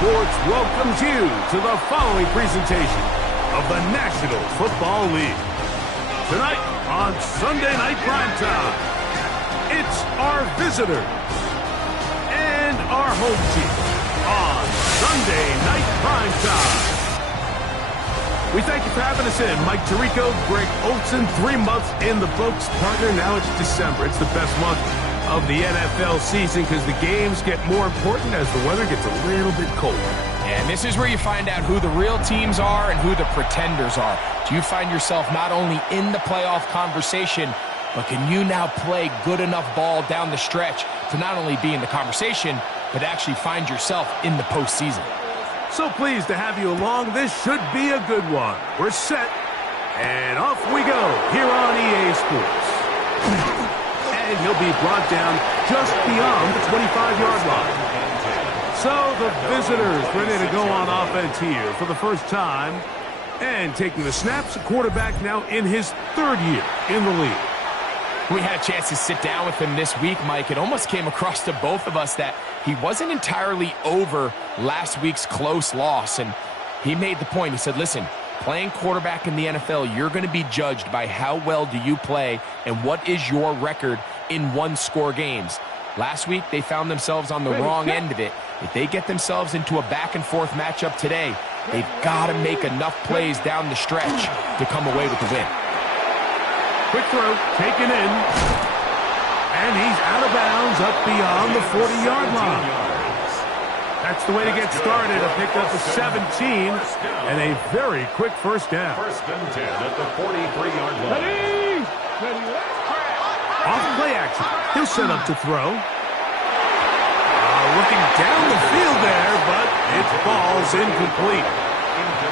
Sports welcomes you to the following presentation of the National Football League. Tonight on Sunday Night Primetime, it's our visitors and our home team on Sunday Night Primetime. We thank you for having us in. Mike Tirico, Greg Olson, 3 months in the books. Partner, now it's December. It's the best month of the NFL season because the games get more important as the weather gets a little bit colder. And this is where you find out who the real teams are and who the pretenders are. Do you find yourself not only in the playoff conversation, but can you now play good enough ball down the stretch to not only be in the conversation, but actually find yourself in the postseason? So pleased to have you along. This should be a good one. We're set, and off we go here on EA Sports. And he'll be brought down just beyond the 25-yard line. So the visitors ready to go on offense here for the first time. And taking the snaps, a quarterback now in his 3rd year in the league. We had a chance to sit down with him this week, Mike. It almost came across to both of us that he wasn't entirely over last week's close loss. And he made the point. He said, listen, playing quarterback in the NFL, you're going to be judged by how well do you play and what is your record in one-score games. Last week, they found themselves on the wrong end of it. If they get themselves into a back-and-forth matchup today, they've got to make enough plays down the stretch to come away with the win. Quick throw, taken in, and he's out of bounds up beyond the 40-yard line. That's the way to get started, a pickup of 17, and a very quick first down. 1st and 10 at the 43-yard line. Off play action, he'll set up to throw. Looking down the field there, but it falls incomplete.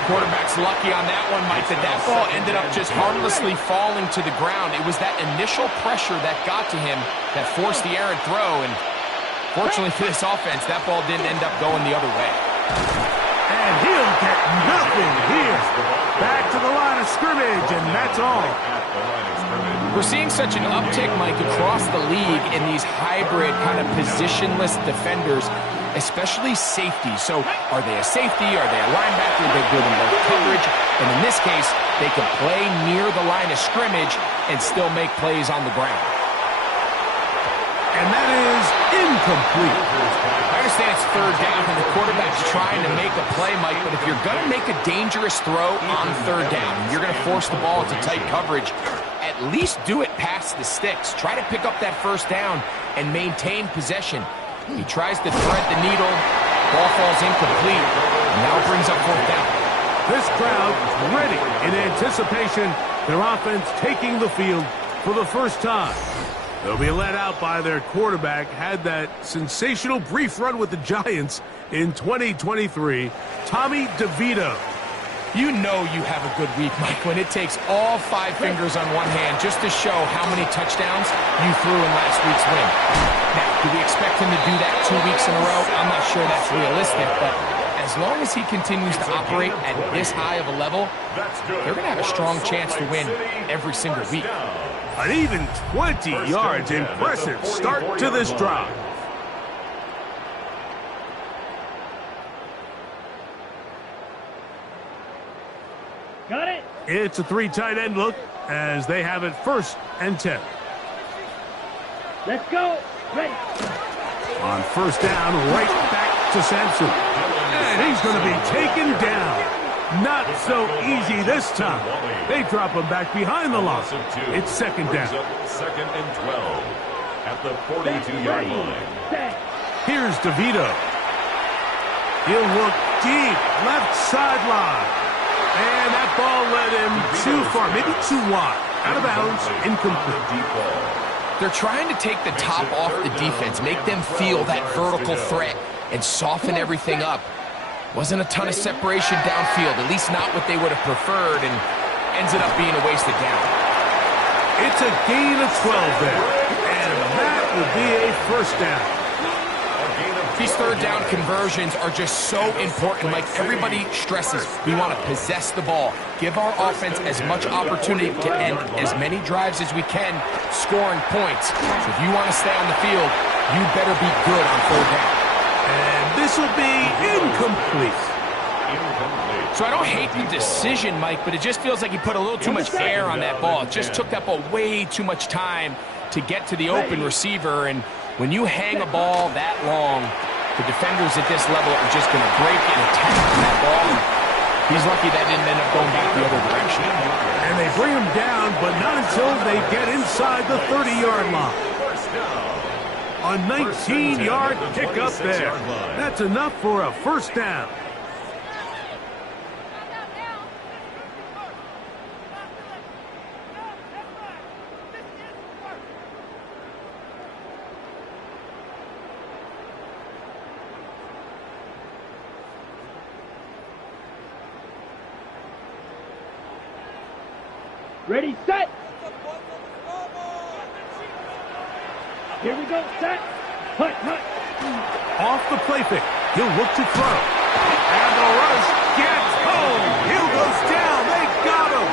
Quarterback's lucky on that one, Mike, that ball ended up just harmlessly falling to the ground. It was that initial pressure that got to him that forced the errant throw, and fortunately for this offense, that ball didn't end up going the other way. And he'll get nothing here. Back to the line of scrimmage, and that's all. We're seeing such an uptick, Mike, across the league in these hybrid kind of positionless defenders, especially safety. So are they a safety? Are they a linebacker? They're good in both coverage. And in this case, they can play near the line of scrimmage and still make plays on the ground. And that is incomplete. I understand it's 3rd down and the quarterback's trying to make a play, Mike, but if you're going to make a dangerous throw on 3rd down, you're going to force the ball into tight coverage, at least do it past the sticks. Try to pick up that 1st down and maintain possession. He tries to thread the needle. Ball falls incomplete. Now brings up 4th down. This crowd ready in anticipation. Their offense taking the field for the first time. They'll be let out by their quarterback. Had that sensational brief run with the Giants in 2023. Tommy DeVito. You know you have a good week, Mike, when it takes all 5 fingers on one hand just to show how many touchdowns you threw in last week's win. Now, do we expect him to do that 2 weeks in a row? I'm not sure that's realistic, but as long as he continues to operate at this high of a level, they're going to have a strong chance to win every single week. An even 20 yards. Impressive start to this drive. Got it. It's a 3 tight end look as they have it 1st and 10. Let's go. Ready. On 1st down, right back to Sampson. And he's going to be taken down. Not so easy this time. They drop him back behind the line. It's 2nd down. 2nd and 12 at the 42-yard line. Here's DeVito. He'll look deep, left sideline. And that ball led him too far, maybe too wide. Out of bounds, incomplete. They're trying to take the top off the defense, make them feel that vertical threat, and soften everything up. Wasn't a ton of separation downfield, at least not what they would have preferred, and ends up being a wasted down. It's a gain of 12 there, and that would be a 1st down. These 3rd down conversions are just so important. Like everybody stresses, we want to possess the ball, give our offense as much opportunity to end as many drives as we can, scoring points. So if you want to stay on the field, you better be good on 3rd down. And this will be incomplete. So I don't hate the decision, Mike, but it just feels like he put a little too much air on that ball. It just took that ball way too much time to get to the open receiver. And when you hang a ball that long, the defenders at this level are just going to break and attack that ball. He's lucky that didn't end up going back the other direction. And they bring him down, but not until they get inside the 30-yard line. A 19-yard pickup there. That's enough for a first down. Ready, set. Here we go, set. Hut, hut. Off the play fake. He'll look to throw. And the rush gets home. Hill goes down. They got him.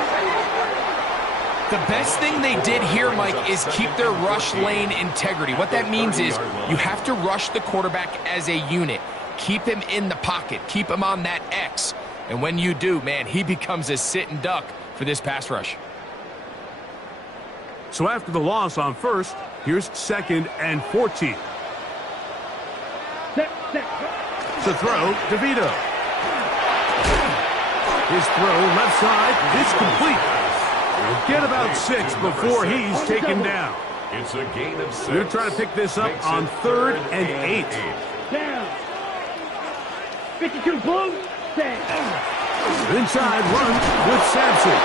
The best thing they did here, Mike, is keep their rush lane integrity. What that means is you have to rush the quarterback as a unit. Keep him in the pocket. Keep him on that X. And when you do, man, he becomes a sitting duck for this pass rush. So after the loss on first, here's 2nd and 14. Set. To throw, DeVito. His throw left side is complete. He'll get about 6 before he's taken down. It's a gain of 6. They're trying to pick this up on 3rd and 8. Down. 52 blue. Set. Inside run with Sampson.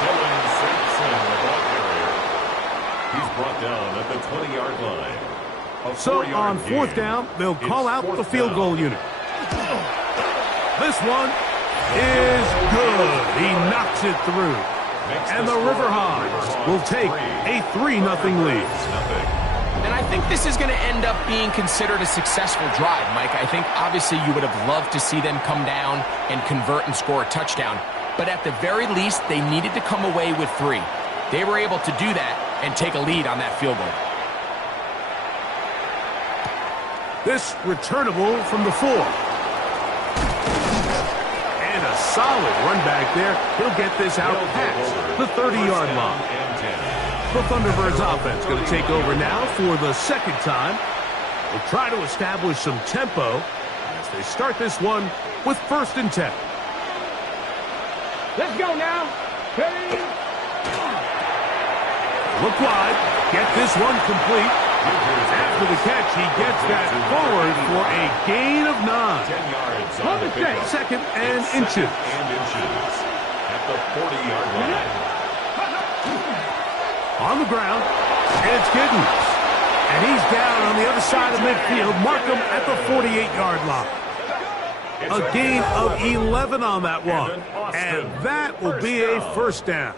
Dylan Sampson, the ball carrier. He's brought down at the 20-yard line. So on 4th down, they'll call out the field goal unit. This one is good. He knocks it through. And the Riverhogs will take a 3-0 lead. And I think this is going to end up being considered a successful drive, Mike. I think obviously you would have loved to see them come down and convert and score a touchdown. But at the very least, they needed to come away with 3. They were able to do that and take a lead on that field goal. This returnable from the 4. And a solid run back there. He'll get this out past the 30-yard line. The Thunderbirds offense going to take over now for the 2nd time. They'll try to establish some tempo as they start this one with 1st and 10. Let's go now. Ready. Look wide. Get this one complete. After the catch, he gets that forward for a gain of 9. 10 yards on the pickup. 2nd and inches. At the 40-yard line. On the ground, it's Giddens. And he's down on the other side of midfield. Mark him at the 48-yard line. A gain of 11 on that one. And that will be a first down.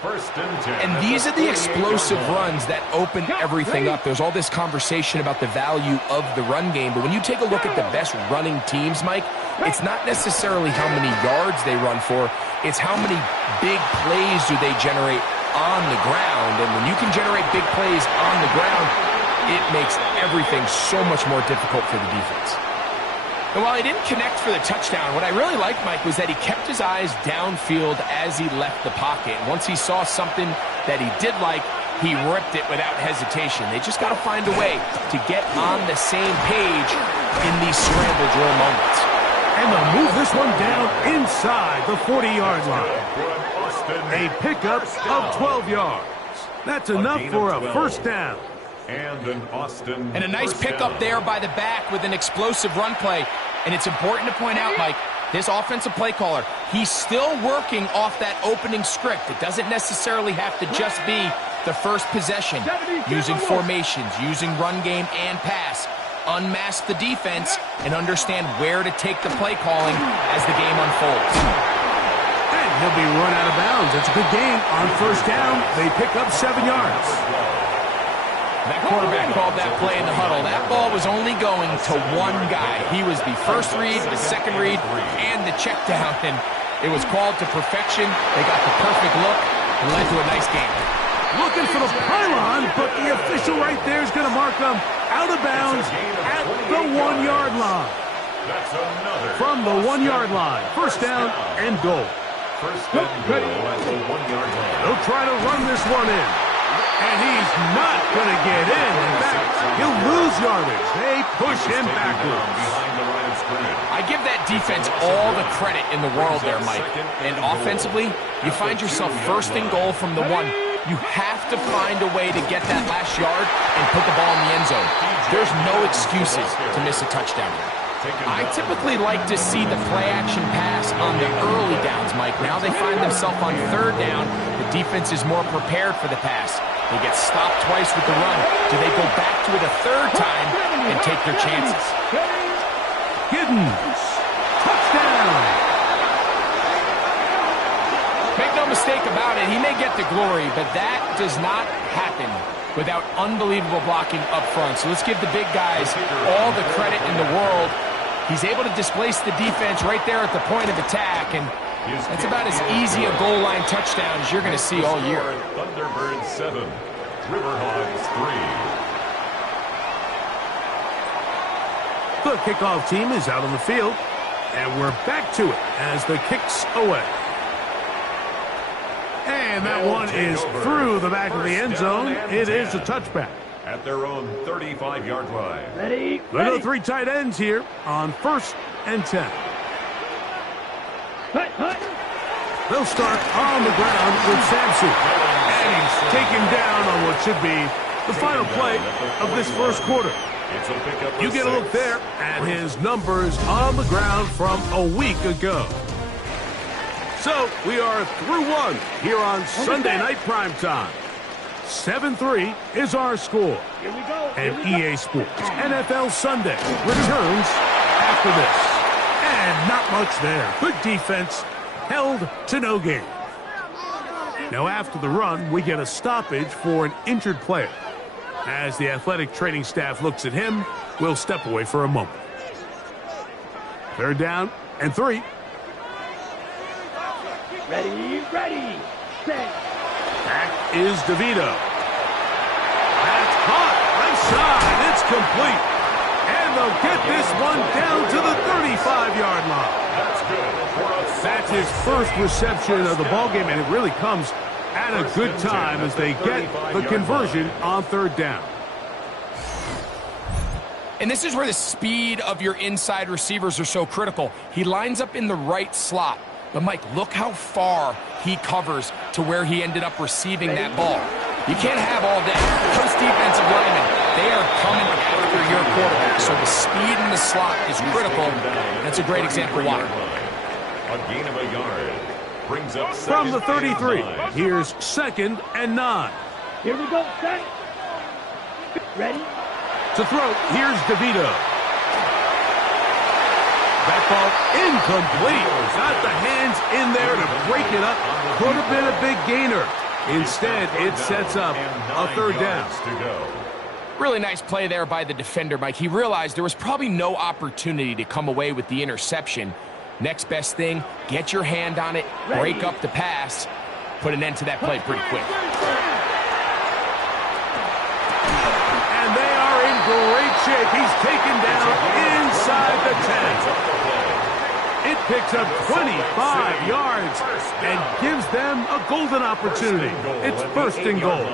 1st and 10. And these are the explosive runs that open everything up. There's all this conversation about the value of the run game, but when you take a look at the best running teams, Mike, it's not necessarily how many yards they run for, it's how many big plays do they generate on the ground. And when you can generate big plays on the ground, it makes everything so much more difficult for the defense. And while he didn't connect for the touchdown, what I really liked, Mike, was that he kept his eyes downfield as he left the pocket. And once he saw something that he did like, he ripped it without hesitation. They just got to find a way to get on the same page in these scramble drill moments. And they'll move this one down inside the 40-yard line. A pickup of 12 yards. That's enough for a first down. And a nice pickup there by the back with an explosive run play. And it's important to point out, Mike, this offensive play caller, he's still working off that opening script. It doesn't necessarily have to just be the first possession. Using formations, using run game and pass. Unmask the defense and understand where to take the play calling as the game unfolds. And he'll be run out of bounds. It's a good game. On first down, they pick up 7 yards. That quarterback called that play in the huddle. That ball was only going to one guy. He was the first read, the second read, and the check down. And it was called to perfection. They got the perfect look and led to a nice game. looking for the pylon, but the official right there is going to mark them out of bounds at the 1-yard line. That's another. From the 1-yard line, first down and goal. First and goal at the 1-yard line. They'll try to run this one in. And he's not going to get in. In fact, he'll lose yardage. They push him backwards. Behind the line of scrimmage. I give that defense all the credit in the world there, Mike. And offensively, you find yourself first and goal from the 1. You have to find a way to get that last yard and put the ball in the end zone. There's no excuses to miss a touchdown here. I typically like to see the play-action pass on the early downs, Mike. Now they find themselves on third down. The defense is more prepared for the pass. They get stopped twice with the run. Do they go back to it a third time and take their chances? Giddens, touchdown. Make no mistake about it, he may get the glory, but that does not happen without unbelievable blocking up front. So let's give the big guys all the credit in the world. He's able to displace the defense right there at the point of attack, and that's about as easy a goal line touchdown as you're going to see all year. Thunderbirds 7, Riverhawks 3. The kickoff team is out on the field, and we're back to it as the kick's away. And that one is through the back of the end zone. It is a touchback. At their own 35-yard line. Ready? There are 3 tight ends here on 1st and 10. Hut, hut. They'll start on the ground with Sampson. And he's taken down on what should be the final play of this first quarter. You get a look there at his numbers on the ground from a week ago. So we are through 1 here on Sunday Night Primetime. 7-3 is our score. Here we go. And EA Sports NFL Sunday returns after this. And not much there. Good defense held to no gain. Now after the run, we get a stoppage for an injured player. As the athletic training staff looks at him, we'll step away for a moment. 3rd down and 3. Ready, ready, set. Back is DeVito. That's caught. Right side. It's complete. And they'll get this one down to the 35-yard line. That's good. That's his first reception of the ballgame, and it really comes at a good time as they get the conversion on 3rd down. And this is where the speed of your inside receivers are so critical. He lines up in the right slot. But, Mike, look how far he covers to where he ended up receiving that ball. You can't have all day. Those defensive linemen, they are coming after your quarterback. So the speed in the slot is critical. That's a great example why. A gain of a yard. Brings up from the 33. Here's 2nd and 9. Here we go, set. Ready? To throw, here's DeVito. That ball incomplete. Got the hands in there to break it up. Could have been a big gainer. Instead, it sets up a 3rd down. Really nice play there by the defender, Mike. He realized there was probably no opportunity to come away with the interception. Next best thing, get your hand on it, break up the pass, put an end to that play pretty quick. And they are in great shape. He's taken down inside the 10. It picks up 25 yards and gives them a golden opportunity. It's 1st and goal.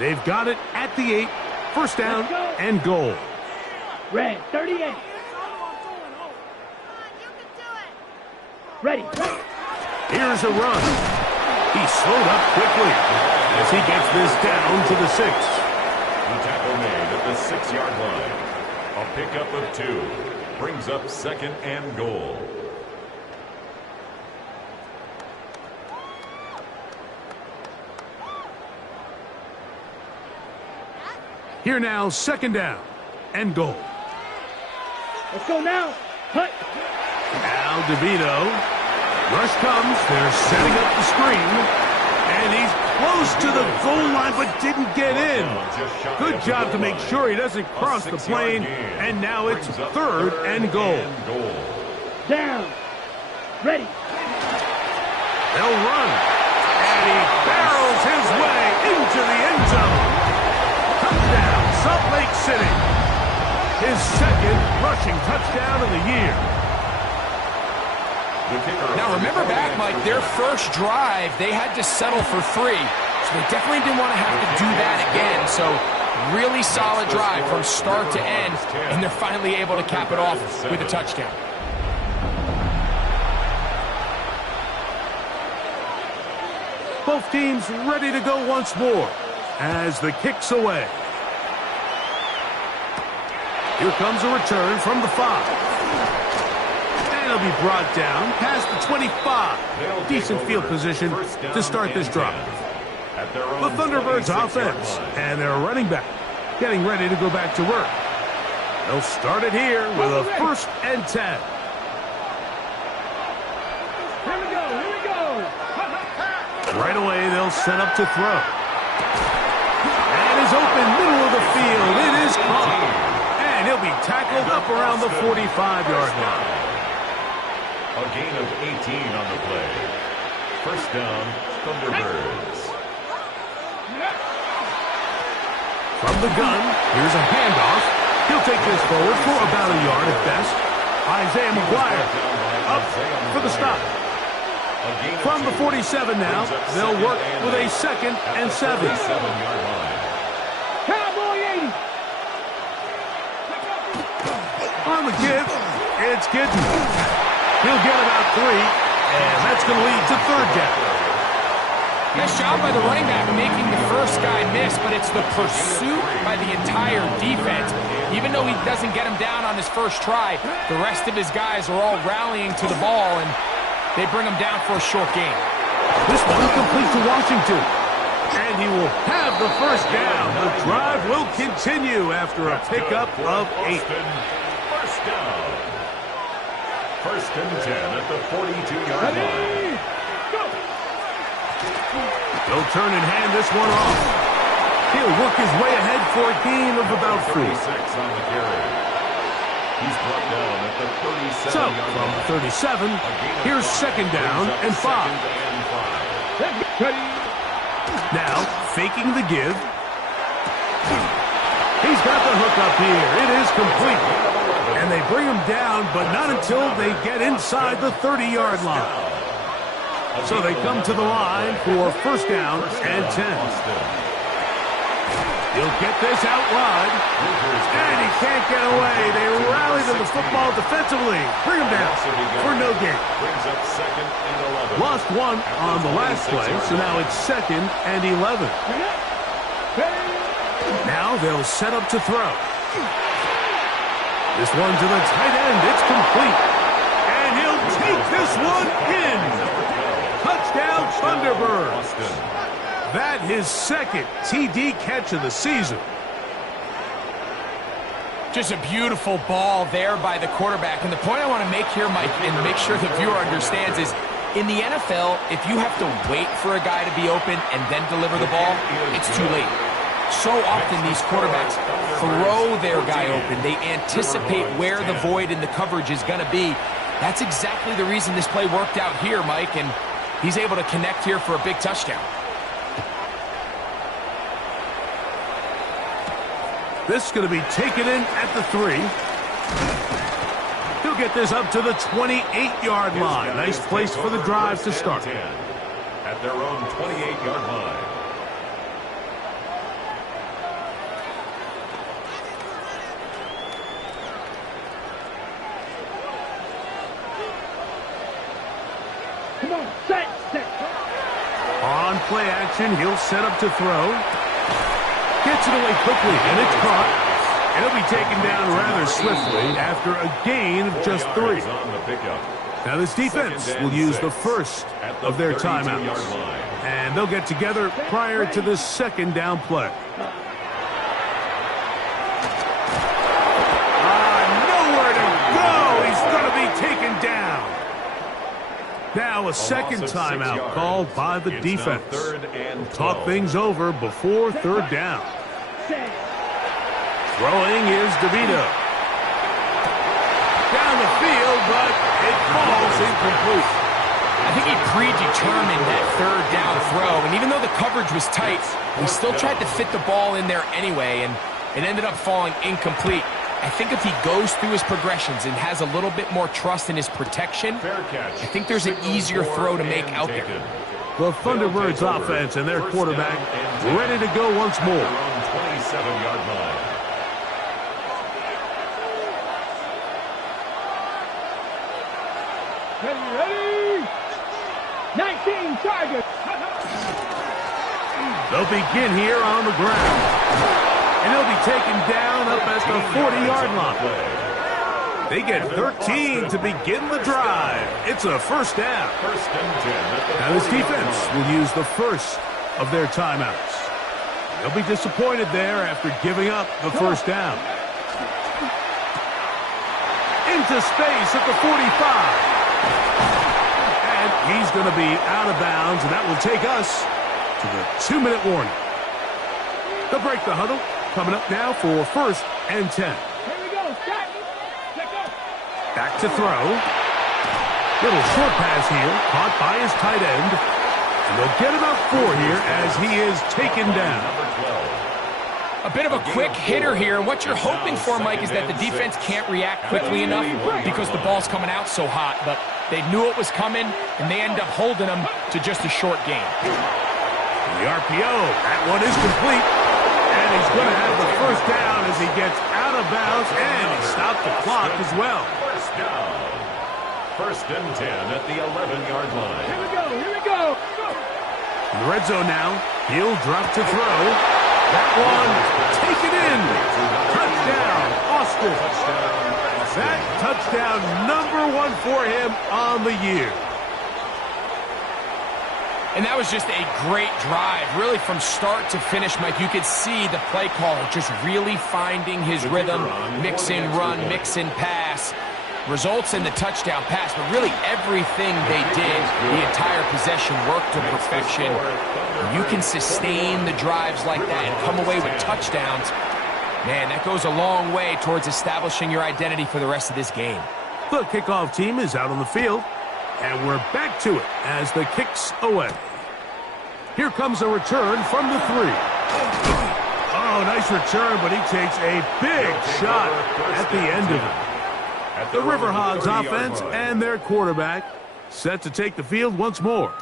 They've got it at the 8, 1st down and goal. Red 38. Ready. Here's a run. He slowed up quickly as he gets this down to the 6. The tackle made at the 6-yard line. A pickup of 2. Brings up 2nd and goal. Here now, 2nd down and goal. Let's go now. Hut. Now DeVito. Rush comes. They're setting up the screen. And he's close to the goal line but didn't get in. Good job to make sure he doesn't cross the plane. And now it's 3rd and goal. Down. Ready. They'll run. And And he barrels his way into the end zone. Touchdown, Salt Lake City. His second rushing touchdown of the year. Now remember back, Mike, their first drive, they had to settle for 3. So they definitely didn't want to have to do that again. So really solid drive from start to end, and they're finally able to cap it off with a touchdown. Both teams ready to go once more as the kick's away. Here comes a return from the 5. And he'll be brought down past the 25. Decent field position to start this drive. The Thunderbirds offense and their running back getting ready to go back to work. They'll start it here with a 1st and 10. Here we go, here we go. Right away, they'll set up to throw. And is open middle of the field. It is caught. And he'll be tackled up around the 45-yard line. A gain of 18 on the play. 1st down, Thunderbirds. From the gun, here's a handoff. He'll take this forward for about a yard at best. Isaiah McGuire up for the stop. From the 47 now, they'll work with a 2nd and 7. Cowboy 80. On the give, it's Gidden. He'll get about 3, and that's going to lead to 3rd down. Nice job by the running back making the first guy miss, but it's the pursuit by the entire defense. Even though he doesn't get him down on his first try, the rest of his guys are all rallying to the ball, and they bring him down for a short gain. This one complete to Washington. And he will have the 1st down. The drive will continue after a pickup of 8. 1st down. 1st and 10 at the 42-yard line. They'll turn and hand this one off. He'll work his way ahead for a gain of about 4. 36 on the carry. He's brought down at the 37-yard So, line. from 37, here's 2nd down and 5. Now, faking the give. He's got the hook up here. It is complete. And they bring him down, but not until they get inside the 30-yard line. So they come to the line for 1st down and 10. He'll get this out wide. And he can't get away. They rally to the football defensively. Bring him down for no gain. Lost 1 on the last play, so now it's 2nd and 11. Now they'll set up to throw. This one to the tight end. It's complete. And he'll take this one in. Touchdown, Thunderbirds. That his 2nd TD catch of the season. Just a beautiful ball there by the quarterback. And the point I want to make here, Mike, and make sure the viewer understands is, in the NFL, if you have to wait for a guy to be open and then deliver the ball, it's too late. So often these quarterbacks throw their guy open. They anticipate where the void in the coverage is going to be. That's exactly the reason this play worked out here, Mike, and he's able to connect here for a big touchdown. This is going to be taken in at the 3. He'll get this up to the 28-yard line. Nice place for the drive to start. At their own 28-yard line. Come on, set. On play action, he'll set up to throw. Gets it away quickly, and it's caught. It'll be taken down rather swiftly after a gain of just 3. Now this defense will use the 1st of their timeouts. And they'll get together prior to the 2nd down play. Nowhere to go! He's going to be taken down. Now a 2nd timeout called by the defense. Talk things over before 3rd down. Throwing is DeVito. Down the field, but it falls incomplete. I think he predetermined that third down throw, and even though the coverage was tight, he still tried to fit the ball in there anyway, and it ended up falling incomplete. I think if he goes through his progressions and has a little bit more trust in his protection, I think there's an easier throw to make out there. The Thunderbirds offense and their quarterback ready to go once more. 27-yard line. Ready? 19 Tigers. They'll begin here on the ground. And he'll be taken down up at the 40-yard line. They get 13 to begin the drive. It's a first down. Now this defense will use the first of their timeouts. They'll be disappointed there after giving up the first down. Into space at the 45. And he's going to be out of bounds, and that will take us to the 2-minute warning. They'll break the huddle. Coming up now for first and 10. Here we go. Start. Let go. Back to throw. Little short pass here, caught by his tight end. And they'll get about 4 here as he is taken down. A bit of a quick hitter here. What you're hoping for, Mike, is that the defense can't react quickly enough because the ball's coming out so hot. But they knew it was coming, and they end up holding them to just a short gain. The RPO, that one is complete. And he's going to have the first down as he gets out of bounds, and he stopped the clock as well. First down. First and 10 at the 11-yard line. Here we go. Here we go. In the red zone now, he'll drop to throw. That one, taken in. Touchdown, Austin. That touchdown number 1 for him on the year. And that was just a great drive, really from start to finish, Mike. You could see the play caller just really finding his rhythm, mix in run, mix in pass, results in the touchdown pass. But really everything they did, the entire possession worked to perfection. You can sustain the drives like that and come away with touchdowns. Man, that goes a long way towards establishing your identity for the rest of this game. The kickoff team is out on the field. And we're back to it as the kick's away. Here comes a return from the 3. Oh, nice return, but he takes a big shot at the end of it. The Riverhogs offense and their quarterback set to take the field once more.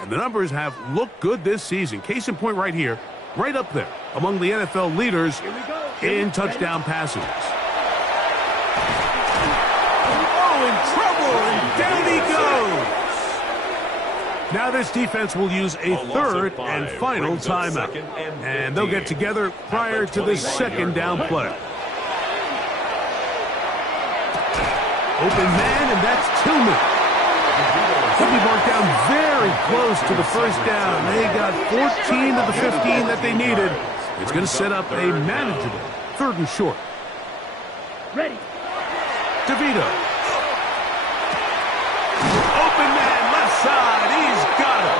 And the numbers have looked good this season. Case in point right here, right up there, among the NFL leaders in touchdown passes. In trouble, and down he goes. Now this defense will use a third and final timeout. And they'll get together prior to the second down play. Open man, and that's Tillman. He'll be marked down very close to the first down. They got 14 of the 15 that they needed. It's going to set up a manageable third and short. Ready. DeVito. Open man, left side, he's got it.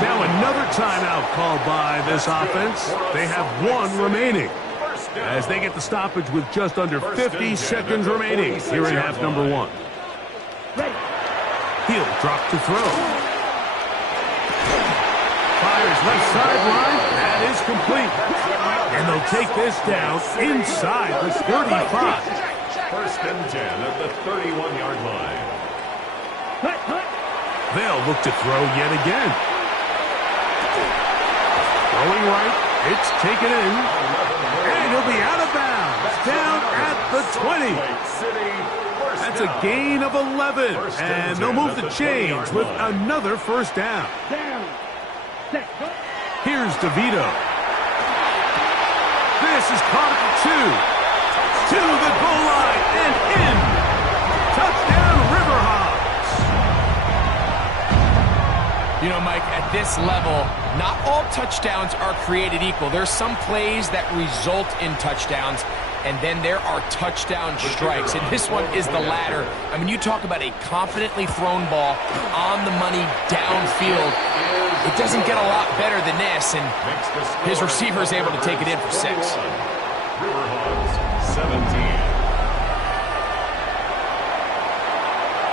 Now another timeout called by this offense. They have 1 remaining as they get the stoppage with just under 50 seconds remaining here in half number 1. He'll drop to throw. Fires left sideline, that is complete. And they'll take this down inside the 35. First and 10 at the 31-yard line. They'll look to throw yet again. Throwing right, it's taken in. And he'll be out of bounds, down at the 20. That's a gain of 11. And they'll move the chains with another first down. Here's DeVito. This is caught at the 2. To the goal line and in. Touchdown, Riverhogs. You know, Mike, at this level, not all touchdowns are created equal. There's some plays that result in touchdowns, and then there are touchdown strikes. And this one is the latter. I mean, you talk about a confidently thrown ball on the money downfield. It doesn't get a lot better than this, and his receiver is able to take it in for 6. Riverhogs 17.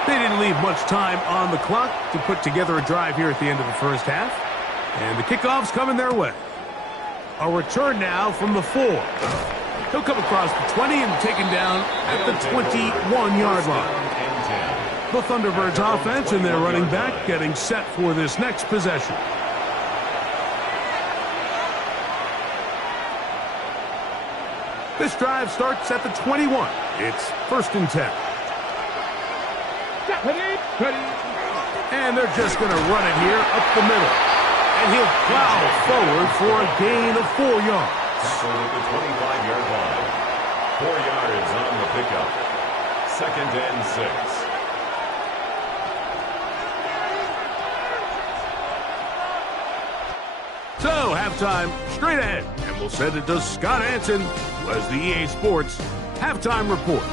They didn't leave much time on the clock to put together a drive here at the end of the first half. And the kickoff's coming their way. A return now from the 4. He'll come across the 20 and taken down at the 21-yard line. The Thunderbirds offense and their running back getting set for this next possession. This drive starts at the 21. It's 1st and 10. And they're just going to run it here up the middle. And he'll plow forward for a gain of 4 yards. Tackle at the 25-yard line. 4 yards on the pickup. 2nd and 6. So, halftime straight ahead. And we'll send it to Scott Hansen, who has the EA Sports halftime report.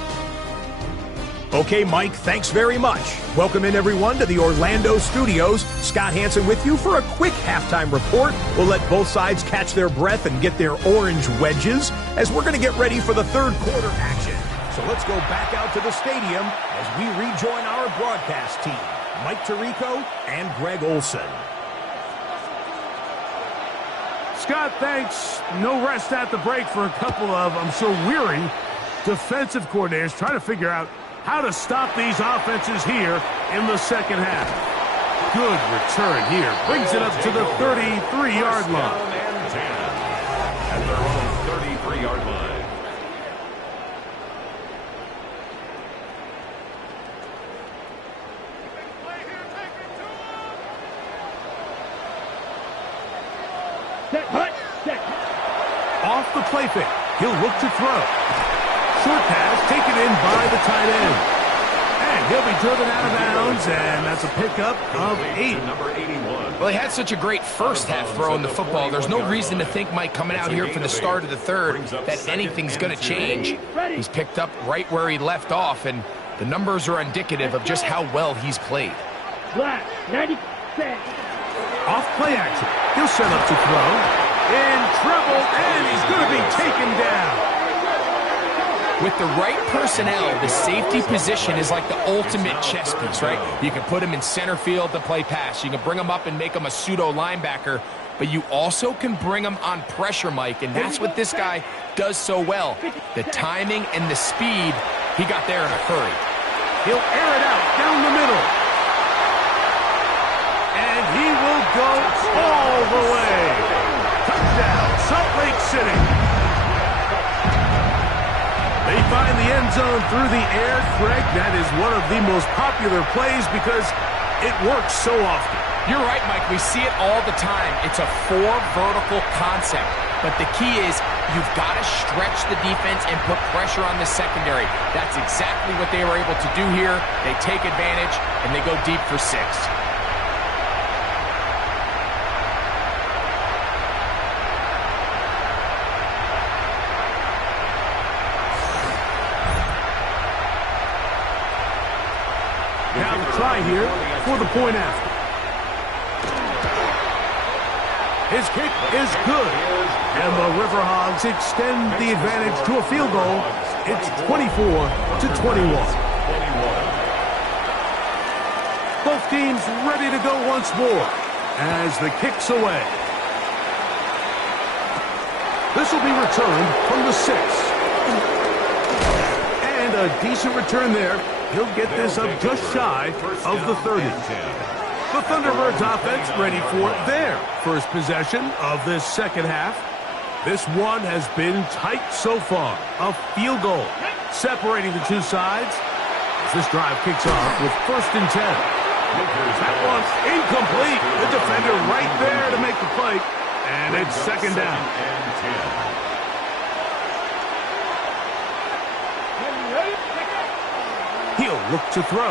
Okay, Mike, thanks very much. Welcome in, everyone, to the Orlando studios. Scott Hansen with you for a quick halftime report. We'll let both sides catch their breath and get their orange wedges as we're going to get ready for the third quarter action. So let's go back out to the stadium as we rejoin our broadcast team, Mike Tirico and Greg Olson. Scott, thanks. No rest at the break for a couple of, I'm sure, weary defensive coordinators trying to figure out how to stop these offenses here in the second half. Good return here. Brings it up to the 33-yard line. At their own 33-yard line. Off the play fake. He'll look to throw. Short pass taken in by the tight end. And he'll be driven out of bounds, and that's a pickup of 8. Number 81. Well, he had such a great first half throwing the football. There's no reason to think, Mike, coming out here for the start of the third, that anything's going to change. He's picked up right where he left off, and the numbers are indicative of just how well he's played. Off play action. He'll set up to throw. In trouble, and he's going to be taken down. With the right personnel, the safety position is like the ultimate chess piece, right? You can put him in center field to play pass. You can bring him up and make him a pseudo linebacker, but you also can bring him on pressure, Mike, and that's what this guy does so well. The timing and the speed, he got there in a hurry. He'll air it out down the middle. And he will go all the way. Touchdown, Salt Lake City. They find the end zone through the air. Craig, that is one of the most popular plays because it works so often. You're right, Mike. We see it all the time. It's a 4 vertical concept. But the key is you've got to stretch the defense and put pressure on the secondary. That's exactly what they were able to do here. They take advantage, and they go deep for 6. Now the try here for the point after. His kick is good. And the Riverhogs extend the advantage to a field goal. It's 24-21. Both teams ready to go once more as the kick's away. This will be returned from the 6. And a decent return there. He'll get this up just shy of the 30. The Thunderbirds offense ready for their first possession of this second half. This one has been tight so far. A field goal separating the two sides as this drive kicks off with 1st and 10. That one's incomplete. The defender right there to make the play. And it's 2nd down. He'll look to throw.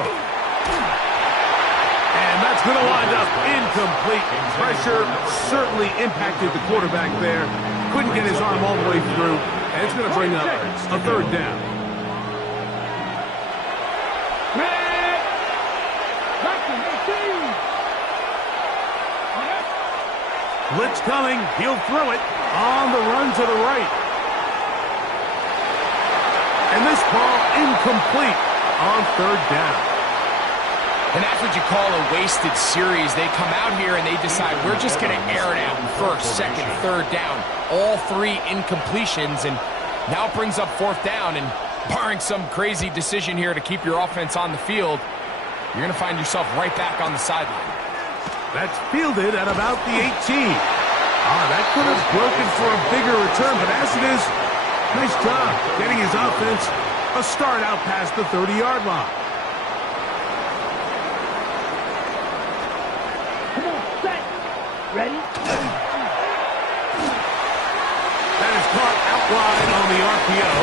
And that's going to wind up incomplete. Pressure certainly impacted the quarterback there. Couldn't get his arm all the way through. And it's going to bring up a 3rd down. Blitz coming. He'll throw it on the run to the right. And this ball incomplete on 3rd down. And that's what you call a wasted series. They come out here and they decide we're just going to air it out. First, second, third down. All 3 incompletions, and now it brings up 4th down. And barring some crazy decision here to keep your offense on the field, you're going to find yourself right back on the sideline. That's fielded at about the 18. That could have broken for a bigger return, but as it is, nice job getting his offense a start out past the 30-yard line. Come on, set. Ready? That is caught out wide on the RPO,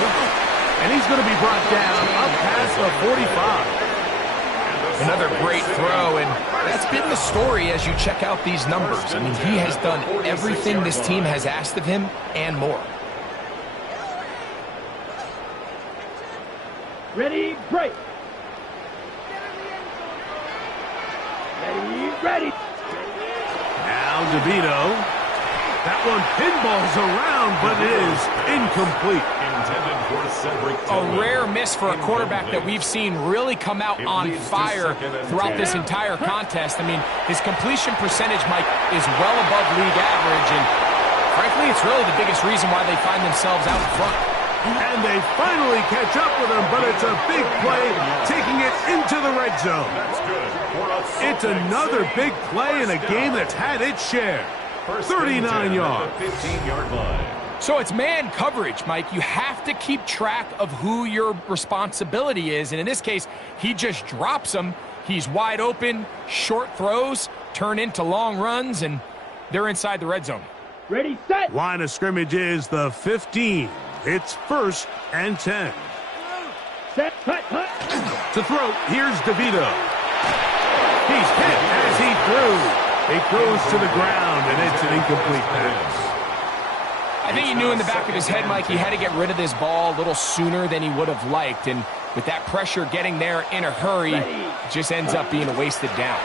and he's going to be brought down up past the 45. Another great throw, and that's been the story as you check out these numbers. I mean, he has done everything this team has asked of him and more. Ready, break. Ready. Now DeVito. That one pinballs around, but it is incomplete. A rare miss for a quarterback that we've seen really come out on fire throughout this entire contest. I mean, his completion percentage, Mike, is well above league average, and frankly, it's really the biggest reason why they find themselves out in front. And they finally catch up with him, but it's a big play, taking it into the red zone. It's another big play in a game that's had its share. 39 yards. 15-yard line. So it's man coverage, Mike. You have to keep track of who your responsibility is, and in this case, he just drops him. He's wide open, short throws turn into long runs, and they're inside the red zone. Ready, set. Line of scrimmage is the 15. It's 1st and 10. Set, hut. To throw, here's DeVito. He's hit as he threw. He throws to the ground, and it's an incomplete pass. I think he knew in the back of his head, Mike, he had to get rid of this ball a little sooner than he would have liked. And with that pressure getting there in a hurry, it just ends up being a wasted down.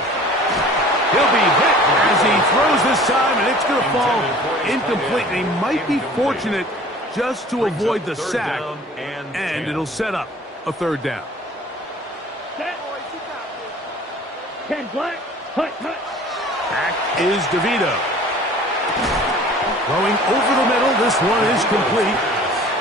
He'll be hit as he throws this time, and it's going to fall incomplete. And he might be fortunate just to avoid the sack, and it'll set up a 3rd down. Set. 10 black, hut. Back is DeVito. Going over the middle, this one is complete.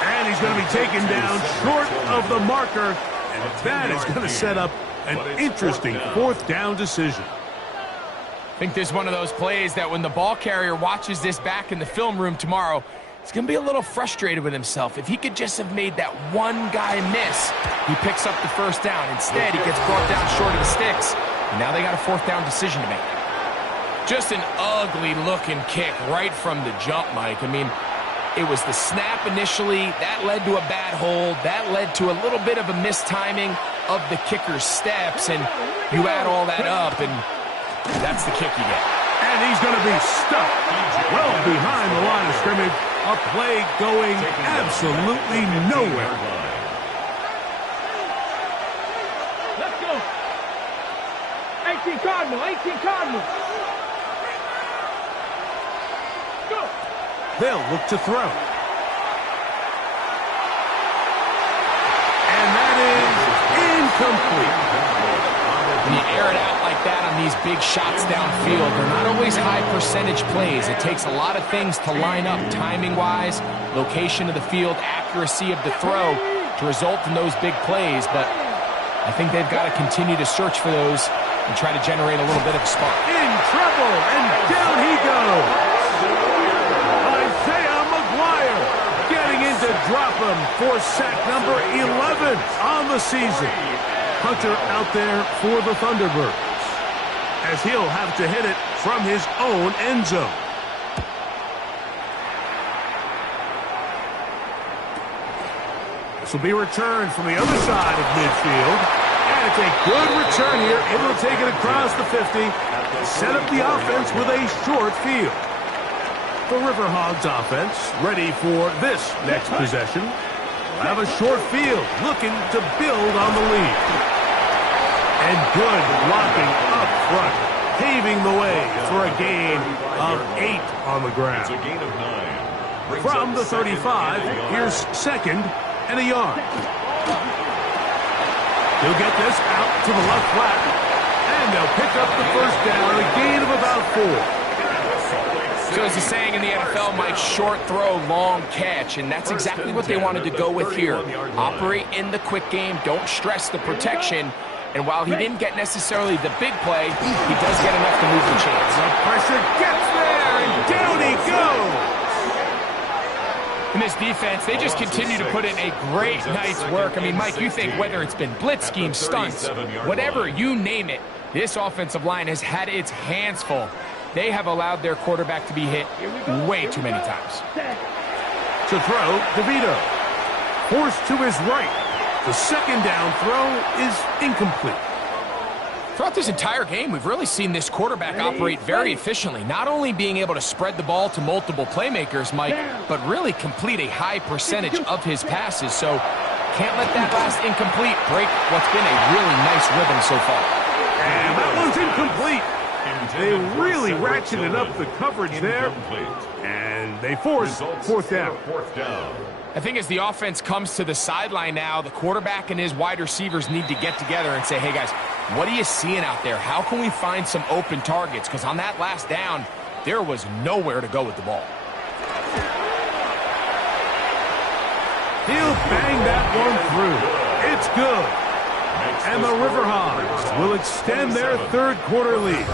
And he's going to be taken down short of the marker. And that is going to set up an interesting 4th down decision. I think this is one of those plays that when the ball carrier watches this back in the film room tomorrow, he's going to be a little frustrated with himself. If he could just have made that one guy miss, he picks up the 1st down. Instead, he gets brought down short of the sticks. And now they got a 4th down decision to make. Just an ugly-looking kick right from the jump, Mike. I mean, it was the snap initially. That led to a bad hold. That led to a little bit of a mistiming of the kicker's steps. And you add all that up, and that's the kick you get. And he's going to be stuck well behind the line of scrimmage. A play going absolutely nowhere. Let's go. 18 Cardinal. Go. They'll look to throw. And that is incomplete. When you air it out like that on these big shots downfield, they're not always high percentage plays. It takes a lot of things to line up timing-wise, location of the field, accuracy of the throw to result in those big plays. But I think they've got to continue to search for those and try to generate a little bit of a spark. In trouble, and down he goes. To drop him for sack number 11 on the season. Hunter out there for the Thunderbirds, as he'll have to hit it from his own end zone. This will be returned from the other side of midfield. And it's a good return here, able to take it across the 50, set up the offense with a short field. The Riverhogs offense ready for this next possession. We'll have a short field looking to build on the lead. And good blocking up front, paving the way for a gain of 8 on the ground. It's a gain of 9. From the 35, here's 2nd and a yard. He'll get this out to the left flat. And they'll pick up the first down, a gain of about 4. So as the saying in the NFL, Mike, short throw, long catch, and that's exactly what they wanted to go with here. Operate in the quick game, don't stress the protection, and while he didn't get necessarily the big play, he does get enough to move the chains. The pressure gets there, and down he goes! In this defense, they just continue to put in a great night's work. I mean, Mike, you think whether it's been blitz schemes, stunts, whatever, you name it, this offensive line has had its hands full. They have allowed their quarterback to be hit way too many times. To throw, DeVito. Forced to his right. The second down throw is incomplete. Throughout this entire game, we've really seen this quarterback operate very efficiently, not only being able to spread the ball to multiple playmakers, Mike, but really complete a high percentage of his passes. So can't let that last incomplete break what's been a really nice rhythm so far. And that one's incomplete. They really ratcheted up the coverage there, and they force fourth down. I think as the offense comes to the sideline now, the quarterback and his wide receivers need to get together and say, hey, guys, what are you seeing out there? How can we find some open targets? Because on that last down, there was nowhere to go with the ball. He'll bang that one through. It's good. And the Riverhogs will extend their third quarter lead.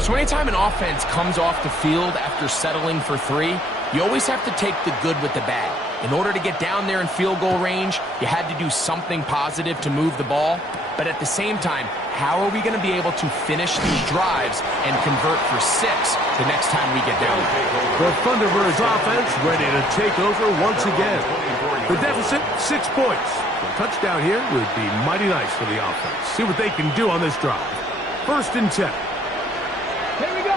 So anytime an offense comes off the field after settling for 3, you always have to take the good with the bad. In order to get down there in field goal range, you had to do something positive to move the ball. But at the same time, how are we going to be able to finish these drives and convert for 6 the next time we get down there? The Thunderbirds offense ready to take over once again. The deficit, 6 points. A touchdown here would be mighty nice for the offense. See what they can do on this drive. First and 10. Here we go.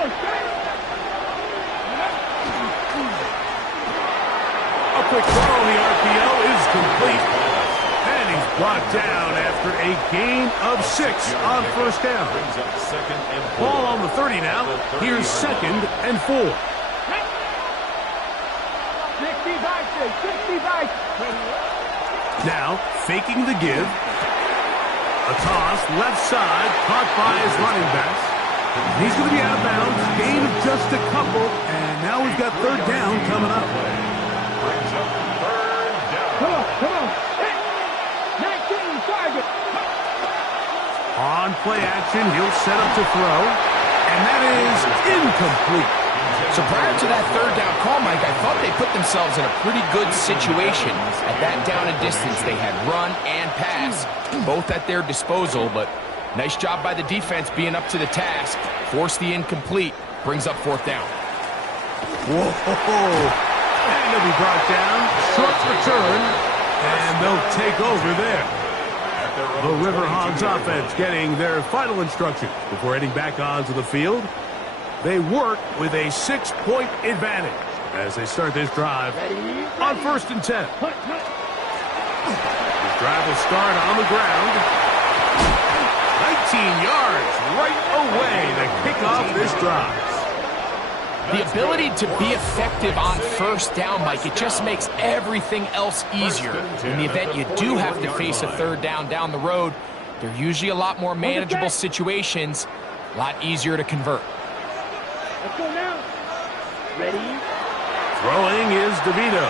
A quick throw on the RPO is complete. And he's brought down after a gain of 6 on first down. Ball on the 30 now. Here's second and 4. 65. Now, faking the give. A toss, left side, caught by his running back. He's going to be out of bounds. Gain of just a couple. And now we've got third down coming up. Come on. 19 target. On play action, he'll set up to throw. And that is incomplete. So prior to that third down call, Mike, I thought they put themselves in a pretty good situation. At that down and distance, they had run and pass, both at their disposal, but nice job by the defense being up to the task. Force the incomplete, brings up fourth down. Whoa. And he'll be brought down. Short return. And they'll take over there. The Riverhogs offense getting their final instructions before heading back onto the field. They work with a 6-point advantage as they start this drive on first and 10. This drive will start on the ground. 19 yards right away to kick off this drive. The ability to be effective on first down, Mike, it just makes everything else easier. In the event you do have to face a third down the road, they're usually a lot more manageable situations, a lot easier to convert. Let's go now. Ready? Throwing is DeVito.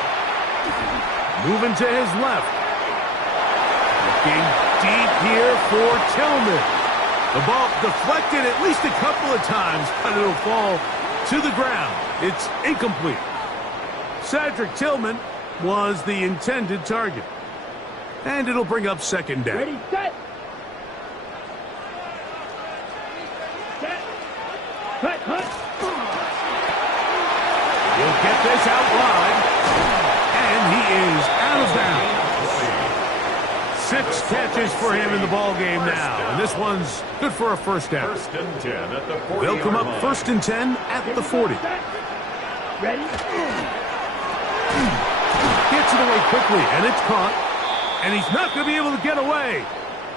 Moving to his left. Looking deep here for Tillman. The ball deflected at least a couple of times, but it'll fall to the ground. It's incomplete. Cedric Tillman was the intended target. And it'll bring up second down. Ready, set. Cut. He'll get this out wide. And he is out of bounds. 6 catches for him in the ball game now. And this one's good for a first down. First and 10 at the 40. They'll come up first and 10 at the 40. Ready? Gets it away quickly, and it's caught. And he's not going to be able to get away.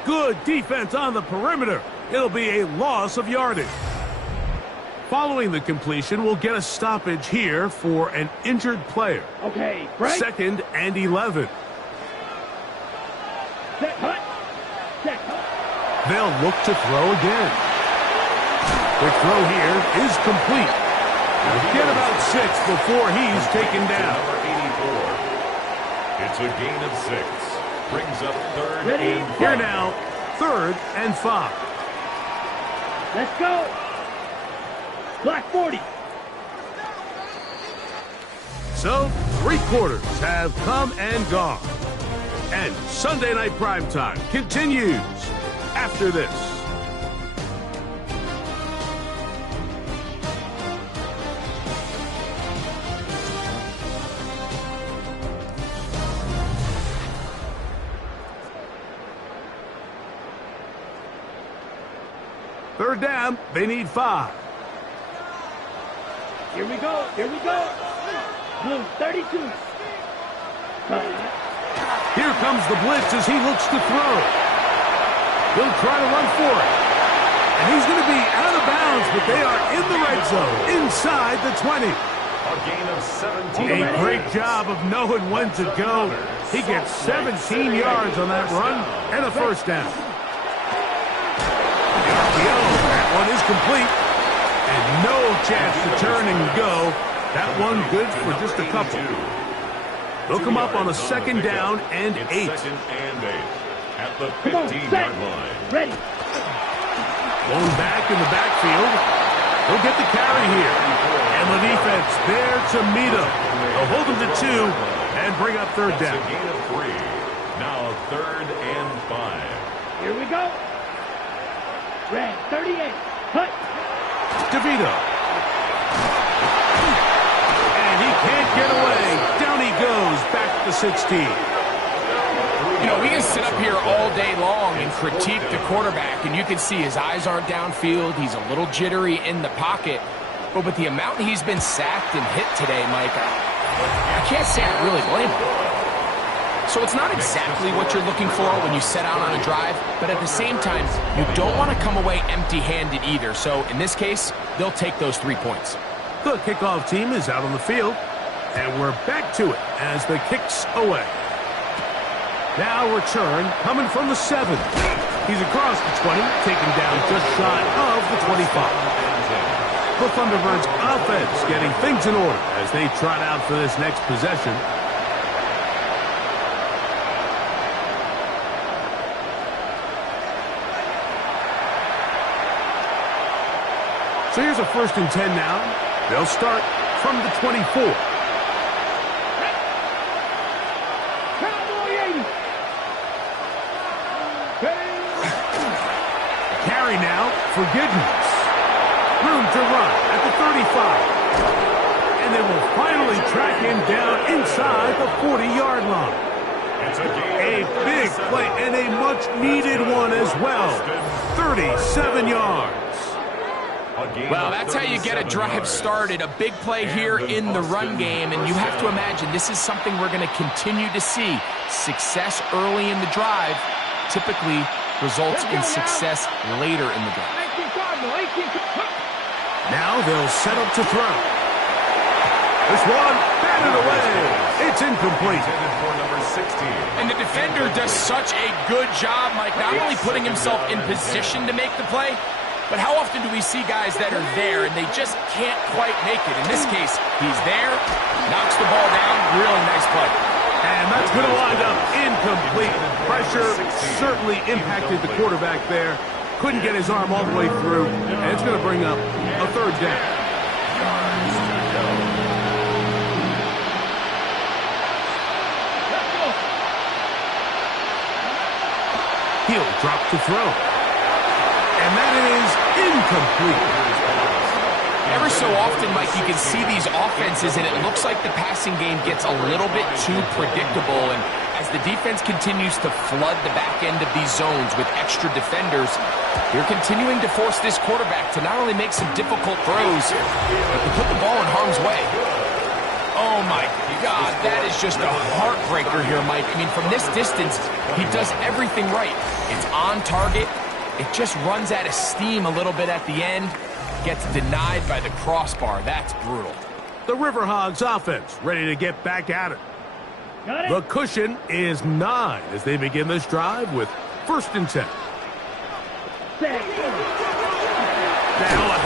Good defense on the perimeter. It'll be a loss of yardage. Following the completion, we'll get a stoppage here for an injured player. Okay, break. Second and 11. Set, hut. Set, hut. They'll look to throw again. The throw here is complete. He'll get about 6 before he's taken down. Number 84. It's a gain of 6. Brings up 3rd and 5. Here now, 3rd and 5. Let's go. Black 40. So, 3 quarters have come and gone. And Sunday Night Primetime continues after this. Third down, they need 5. Here we go. Here we go. Blue 32. Here comes the blitz as he looks to throw. He'll try to run for it. And he's going to be out of bounds, but they are in the red zone, inside the 20. A gain of 17. A great job of knowing when to go. He gets 17 yards on that run and a first down. That one is complete. And no chance to turn and go. That one good for just a couple. They'll come up on a 2nd down and 8. 2nd and 8. At the 15-yard line. Ready. Going back in the backfield. He'll get the carry here. And the defense there to meet him. They'll hold him to 2 and bring up 3rd down. That's a gain of 3. Now 3rd and 5. Here we go. Red 38. Cut. DeVito. And he can't get away. Down he goes, back to 16. You know, we can sit up here all day long and critique the quarterback, and you can see his eyes aren't downfield. He's a little jittery in the pocket. But with the amount he's been sacked and hit today, Mike, I can't say I really blame him. So it's not exactly what you're looking for when you set out on a drive, but at the same time, you don't want to come away empty-handed either. So in this case, they'll take those 3 points. The kickoff team is out on the field, and we're back to it as the kick's away. Now return coming from the 7. He's across the 20, taken down just shy of the 25. The Thunderbirds offense getting things in order as they trot out for this next possession. So here's a 1st and 10 now. They'll start from the 24. Carry now for Giddens. Room to run at the 35. And they will finally track him down inside the 40-yard line. A big play and a much-needed one as well. 37 yards. Well, that's how you get a drive started. A big play here in the run game, and you have to imagine this is something we're going to continue to see. Success early in the drive typically results in success later in the drive. Now they'll set up to throw. This one batted away. It's incomplete. And the defender does such a good job, Mike, not only putting himself in position to make the play, but how often do we see guys that are there and they just can't quite make it? In this case, he's there, knocks the ball down, really nice play. And that's going to wind up incomplete. Pressure certainly impacted the quarterback there. Couldn't get his arm all the way through, and it's going to bring up a 3rd down. He'll drop to throw. And that is incomplete. Ever so often, Mike, you can see these offenses, and it looks like the passing game gets a little bit too predictable. And as the defense continues to flood the back end of these zones with extra defenders, they're continuing to force this quarterback to not only make some difficult throws, but to put the ball in harm's way. Oh, my God, that is just a heartbreaker here, Mike. I mean, from this distance, he does everything right. It's on target. It just runs out of steam a little bit at the end. Gets denied by the crossbar. That's brutal. The Riverhogs offense ready to get back at it. The cushion is 9 as they begin this drive with 1st and 10. Set. Now,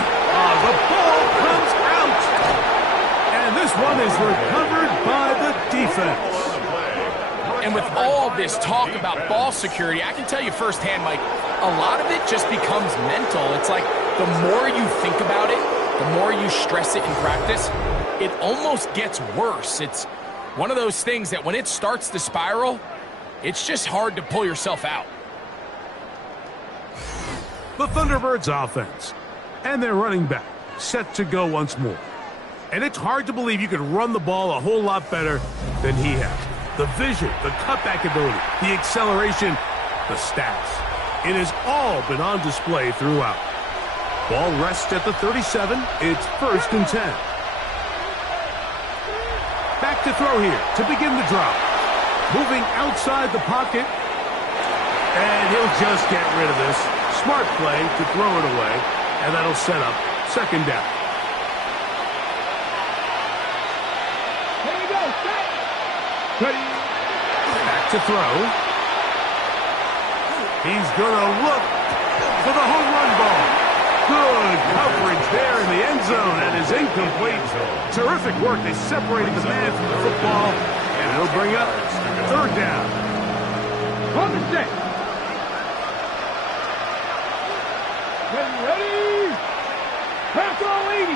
the ball comes out. And this one is recovered by the defense. And with all this talk about ball security, I can tell you firsthand, Mike, a lot of it just becomes mental. It's like the more you think about it, the more you stress it in practice, it almost gets worse. It's one of those things that when it starts to spiral, it's just hard to pull yourself out. The Thunderbirds offense and their running back set to go once more. And it's hard to believe you could run the ball a whole lot better than he has. The vision, the cutback ability, the acceleration, the stats. It has all been on display throughout. Ball rests at the 37. It's 1st and 10. Back to throw here to begin the drop. Moving outside the pocket. And he'll just get rid of this. Smart play to throw it away. And that'll set up 2nd down. Here we go. Set. Ready. Back to throw. He's going to look for the home run ball. Good coverage there in the end zone, and is incomplete. Terrific work. They separated the man from the football, and it'll bring up 3rd down. On the set. Ready. Pass all 80.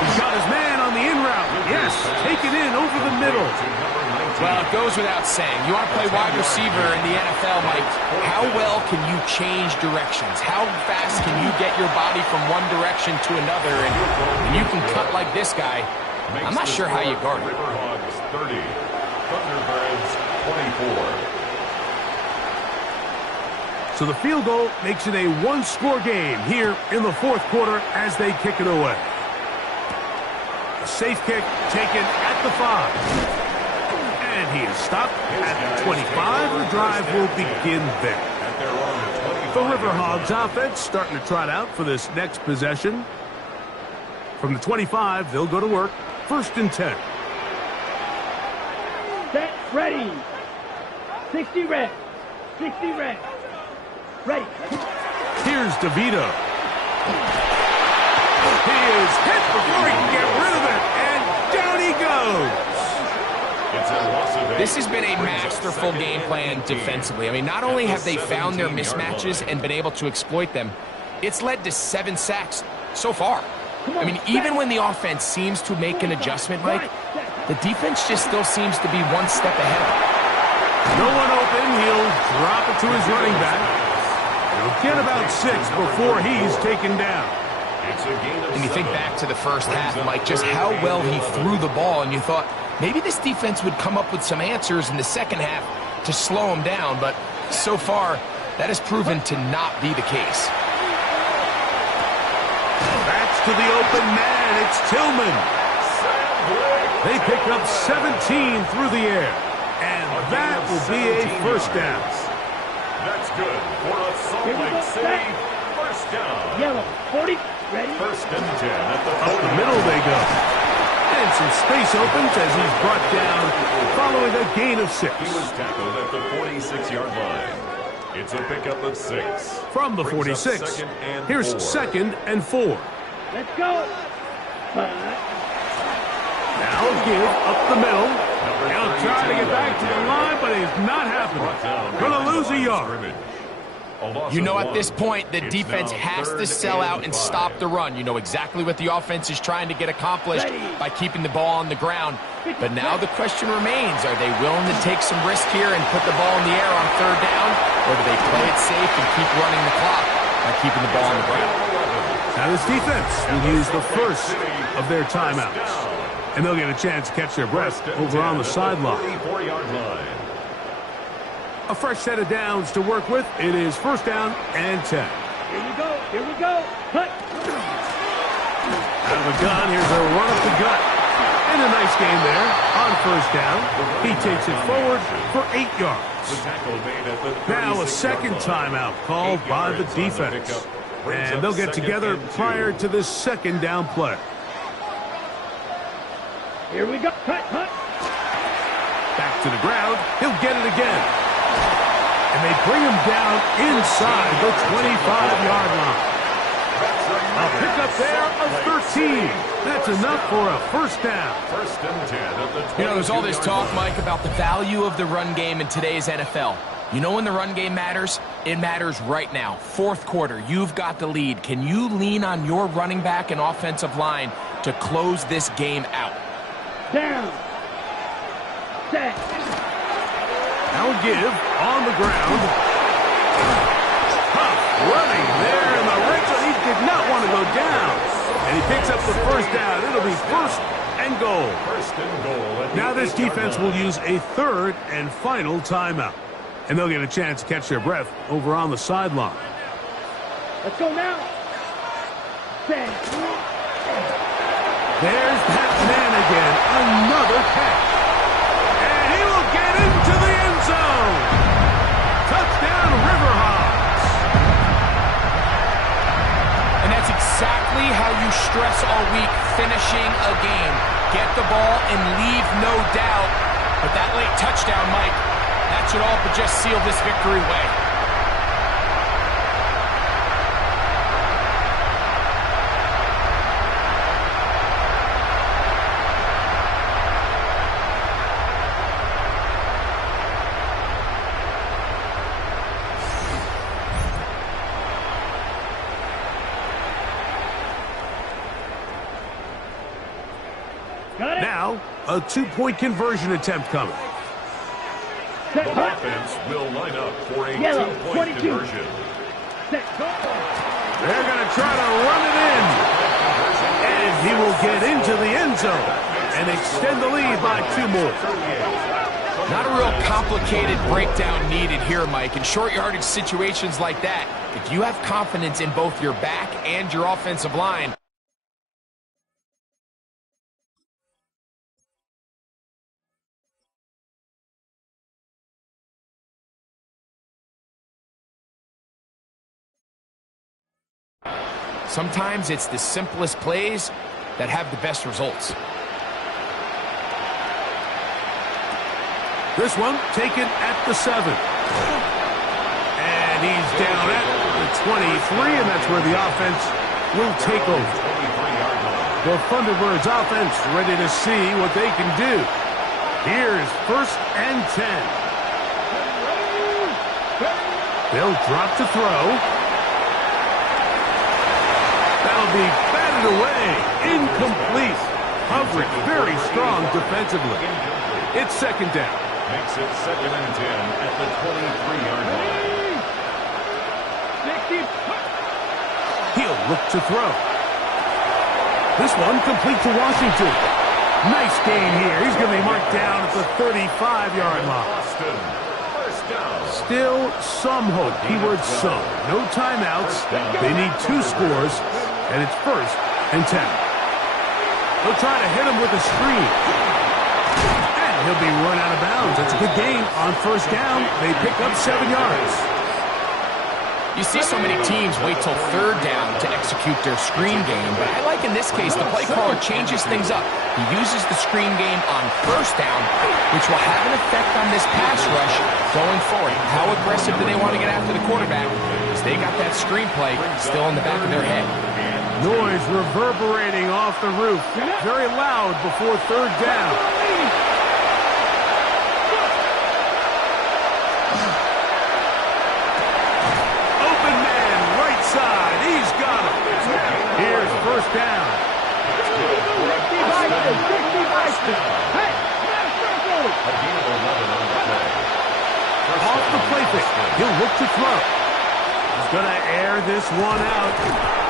He's got his man on the in route. Yes, taken in over the middle. Well, it goes without saying. You want to play wide receiver in the NFL, Mike, how well can you change directions? How fast can you get your body from one direction to another? And when you can cut like this guy, I'm not sure how you guard it. Riverhawks 30, Thunderbirds 24. So the field goal makes it a one-score game here in the 4th quarter as they kick it away. A safe kick taken at the 5. And he is stopped at 25. The drive will begin there. The Riverhogs offense starting to trot out for this next possession. From the 25, they'll go to work. 1st and 10. Set. Ready. 60 red. 60 red. Ready. Here's DeVito. He is hit before he can get rid of it. And down he goes. This has been a masterful game plan defensively. I mean, not only have they found their mismatches and been able to exploit them, it's led to 7 sacks so far. I mean, even when the offense seems to make an adjustment, Mike, the defense just still seems to be one step ahead of them. No one open. He'll drop it to his running back. He'll get about 6 before he's taken down. And you think back to the first half, Mike, just how well he threw the ball, and you thought maybe this defense would come up with some answers in the second half to slow him down, but so far, that has proven to not be the case. Backs to the open man. It's Tillman. They pick up 17 through the air, and that will be a 1st down. That's good for a Salt Lake City 1st down. Yellow. 40. Ready. 1st and 10 at the 40. Up the middle they go. And some space opens as he's brought down following a gain of 6. He was tackled at the 46-yard line. It's a pickup of 6. From the 46, here's 2nd and 4. Let's go. Now give up the middle. He'll try to get back to the line, but it's not happening. Going to lose a yard. You know, at this point, the defense has to sell out and stop the run. You know exactly what the offense is trying to get accomplished by keeping the ball on the ground. But now the question remains, are they willing to take some risk here and put the ball in the air on 3rd down? Or do they play it safe and keep running the clock by keeping the ball on the ground? Now this defense will use the first of their timeouts. And they'll get a chance to catch their breath over on the sideline. A fresh set of downs to work with. It is 1st down and 10. Here we go. Here we go. Cut. Out of the gun, here's a run up the gut. And a nice game there on 1st down. He takes it forward for 8 yards. Now a 2nd timeout called by the defense. And they'll get together prior to this 2nd down play. Here we go. Cut. Back to to the ground. He'll get it again. And they bring him down inside the 25-yard line. A pickup there of 13. That's enough for a first down. First and 10 at the 22-yard line. You know, there's all this talk, Mike, about the value of the run game in today's NFL. You know when the run game matters? It matters right now. Fourth quarter, you've got the lead. Can you lean on your running back and offensive line to close this game out? Down. Set. Now give on the ground. Huff running there in the red zone. He did not want to go down. And he picks up the first down. It'll be first and goal. First and goal. Now this defense will use a third and final timeout. And they'll get a chance to catch their breath over on the sideline. Let's go now. Set. There's that man again. Another catch. And he will get into the end zone. Touchdown, Riverhawks. And that's exactly how you stress all week finishing a game. Get the ball and leave no doubt. But that late touchdown, Mike, that should all but just seal this victory away. Now, a two-point conversion attempt coming. The offense will line up for a Yellow, two-point 22. conversion. Set. They're going to try to run it in. And he will get into the end zone and extend the lead by 2 more. Not a real complicated breakdown needed here, Mike. In short yardage situations like that, if you have confidence in both your back and your offensive line, sometimes it's the simplest plays that have the best results. This one taken at the 7. And he's down at the 23, and that's where the offense will take over. The Thunderbirds offense ready to see what they can do. Here's first and 10. They'll drop to throw. That'll be batted away. Incomplete. Coverage very strong defensively. It's second down. Makes it second and 10 at the 23-yard line. He'll look to throw. This one complete to Washington. Nice gain here. He's going to be marked down at the 35-yard line. Boston, first down. Still some hope. Keyword some. No timeouts. They need 2 scores, and it's first and 10. They'll try to hit him with a screen. And he'll be run out of bounds. That's a good gain on first down. They pick up 7 yards. You see so many teams wait till third down to execute their screen game, but I like in this case the play caller changes things up. He uses the screen game on first down, which will have an effect on this pass rush going forward. How aggressive do they want to get after the quarterback? Because they got that screen play still in the back of their head. Noise reverberating off the roof. Very loud before third down. Open man, right side. He's got it. Here's first down. Off the play fake. He'll look to throw. He's going to air this one out.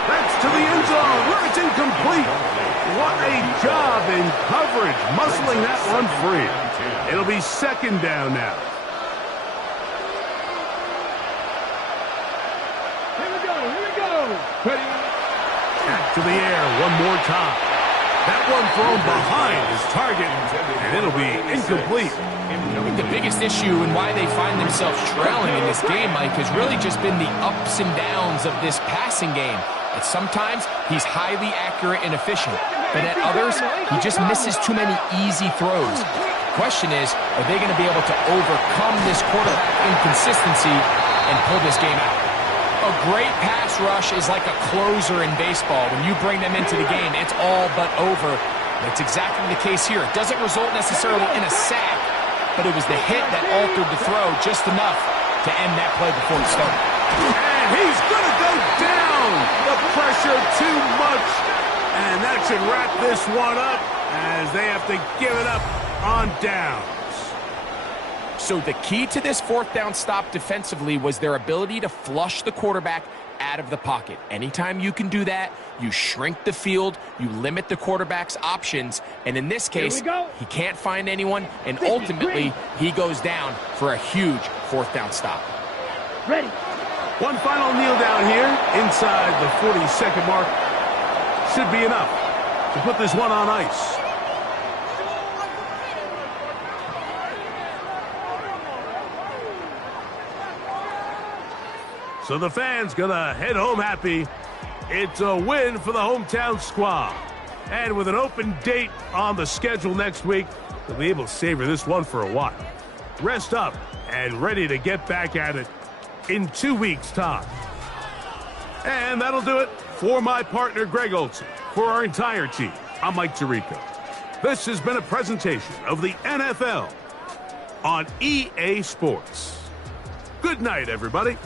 That's to the end zone where it's incomplete. What a job in coverage, muscling that one free. It'll be second down now. Here we go. Back to the air one more time. That one thrown behind his target, and it'll be incomplete. I think the biggest issue and why they find themselves trailing in this game, Mike, has really just been the ups and downs of this passing game. At sometimes, he's highly accurate and efficient, but at others, he just misses too many easy throws. question is, are they going to be able to overcome this quarterback inconsistency and pull this game out? A great pass rush is like a closer in baseball. When you bring them into the game, it's all but over. That's exactly the case here. It doesn't result necessarily in a sack, but it was the hit that altered the throw just enough to end that play before it started. And he's going to go down. The pressure too much. And that should wrap this one up as they have to give it up on downs. So the key to this fourth down stop defensively was their ability to flush the quarterback out of the pocket. Anytime you can do that, you shrink the field, you limit the quarterback's options, and in this case, he can't find anyone, and ultimately, he goes down for a huge fourth down stop. Ready. One final kneel down here inside the 40-second mark. Should be enough to put this one on ice. So the fans gonna head home happy. It's a win for the hometown squad. And with an open date on the schedule next week, they'll be able to savor this one for a while. Rest up and ready to get back at it in 2 weeks' time. And that'll do it for my partner, Greg Olson. For our entire team, I'm Mike Tirico. This has been a presentation of the NFL on EA Sports. Good night, everybody.